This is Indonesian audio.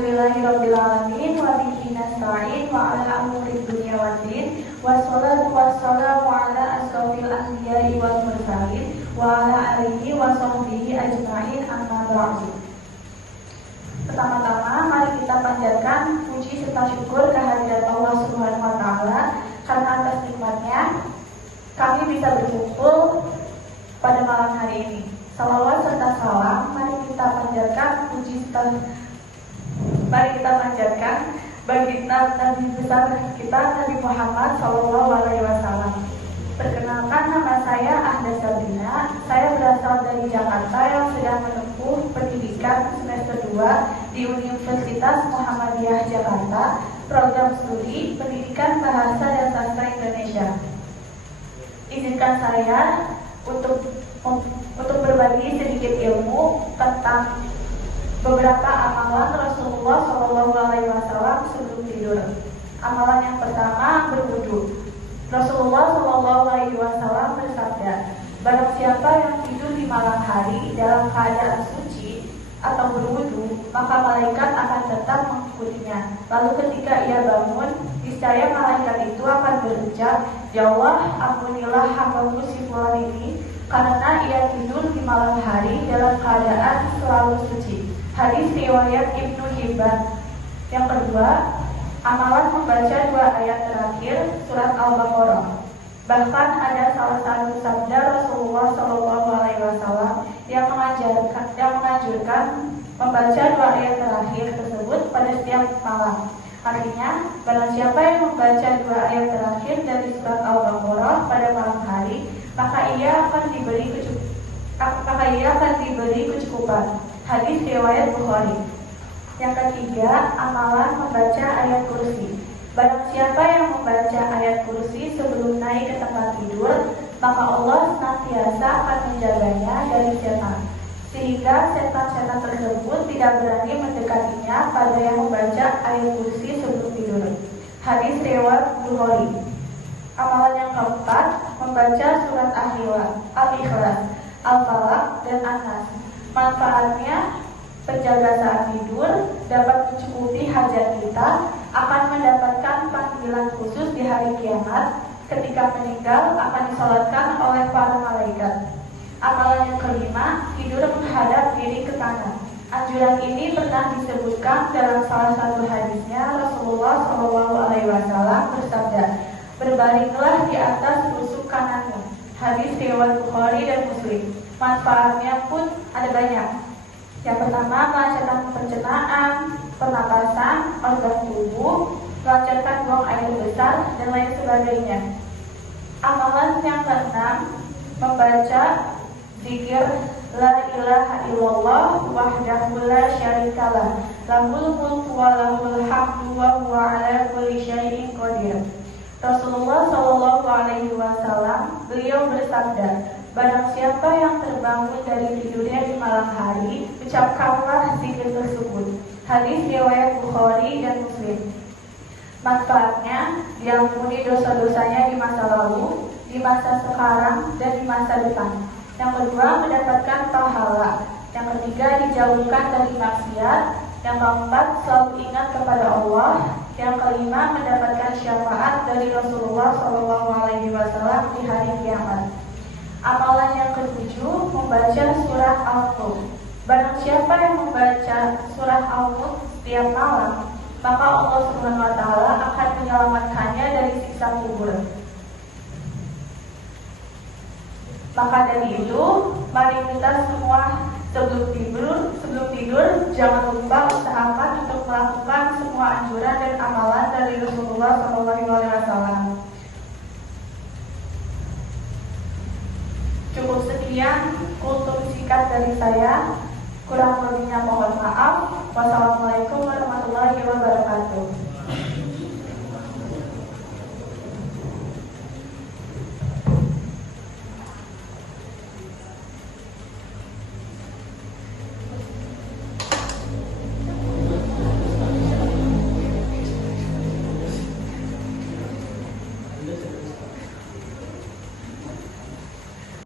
Alhamdulillahirabbil alamin wa bihi nasta'in wa ala umuri dunya waddin wassalatu wassalamu ala asrofil anbiya'i wal mursalin wa ala alihi wa sahbihi ajma'in amma ba'du. Pertama-tama mari kita panjatkan puji serta syukur kehadirat Allah Subhanahu wa taala karena atas nikmatnya kami bisa berkumpul pada malam hari ini. Salawat serta salam mari kita panjatkan bagi Nabi besar kita Nabi Muhammad SAW. Perkenalkan, nama saya Ahda Sabrina. Saya berasal dari Jakarta yang sedang menempuh pendidikan semester 2 di Universitas Muhammadiyah Jakarta, program studi Pendidikan Bahasa dan Sastra Indonesia. Izinkan saya untuk berbagi sedikit ilmu tentang beberapa amalan Rasulullah SAW sebelum tidur. Amalan yang pertama, berwudu. Rasulullah SAW bersabda, barang siapa yang tidur di malam hari dalam keadaan suci atau berwudu, maka malaikat akan tetap mengikutinya. Lalu ketika ia bangun, niscaya malaikat itu akan berucap, ya Allah, ampunilah hambamu si fulan ini, karena ia tidur di malam hari dalam keadaan selalu suci. Hadis riwayat Ibnu Hibban. Yang kedua, amalan membaca 2 ayat terakhir surat Al-Baqarah. Bahkan ada salah satu sabda Rasulullah SAW yang menganjurkan membaca 2 ayat terakhir tersebut pada setiap malam. Artinya, barang siapa yang membaca 2 ayat terakhir dari surat Al-Baqarah pada malam hari, maka ia akan diberi kecukupan. Hadis riwayat Bukhari. Yang ketiga, amalan membaca ayat kursi. Barang siapa yang membaca ayat kursi sebelum naik ke tempat tidur, maka Allah senantiasa akan menjaganya dari setan, sehingga setan-setan tersebut tidak berani mendekatinya pada yang membaca ayat kursi sebelum tidur. Hadis riwayat Bukhari. Amalan yang keempat, membaca surat Al-Ikhlas, Al-Falaq, dan An-Nas. Manfaatnya, penjaga saat tidur dapat mencukupi hajat kita, akan mendapatkan panggilan khusus di hari kiamat, ketika meninggal akan disolatkan oleh para malaikat. Amalan yang kelima, tidur menghadap diri ke kanan. Anjuran ini pernah disebutkan dalam salah satu hadisnya. Rasulullah SAW bersabda, berbaringlah di atas busuk kananmu. Hadis riwayat Bukhari dan Muslim. Manfaatnya pun ada banyak. Yang pertama, melancarkan pencernaan, pernapasan, organ tubuh, melancarkan buang air besar, dan lain sebagainya. Amalan yang keenam, membaca zikir la ilaha illallah wahdahu la syarikalah, lahul mulku wa lahul hamdu wa huwa ala kulli syai'in qadir. Rasulullah SAW beliau bersabda, barang siapa yang terbangun dari tidurnya di malam hari, ucapkanlah zikir tersebut. Hadis riwayat Bukhari dan Muslim. Manfaatnya, diampuni dosa-dosanya di masa lalu, di masa sekarang, dan di masa depan. Yang kedua, mendapatkan pahala. Yang ketiga, dijauhkan dari maksiat. Yang keempat, selalu ingat kepada Allah. Yang kelima, mendapatkan syafaat dari Rasulullah SAW di hari kiamat. Amalan yang ketujuh, membaca surah Al-Mulk. Barang siapa yang membaca surah Al-Mulk setiap malam, maka Allah Subhanahu wa taala akan menyelamatkannya dari siksa kubur. Maka dari itu, mari kita semua sebelum tidur jangan lupa usahakan untuk melakukan semua anjuran dan amalan dari Rasulullah SAW. Cukup sekian kultum singkat dari saya. Kurang lebihnya mohon maaf. Wassalamualaikum warahmatullahi wabarakatuh.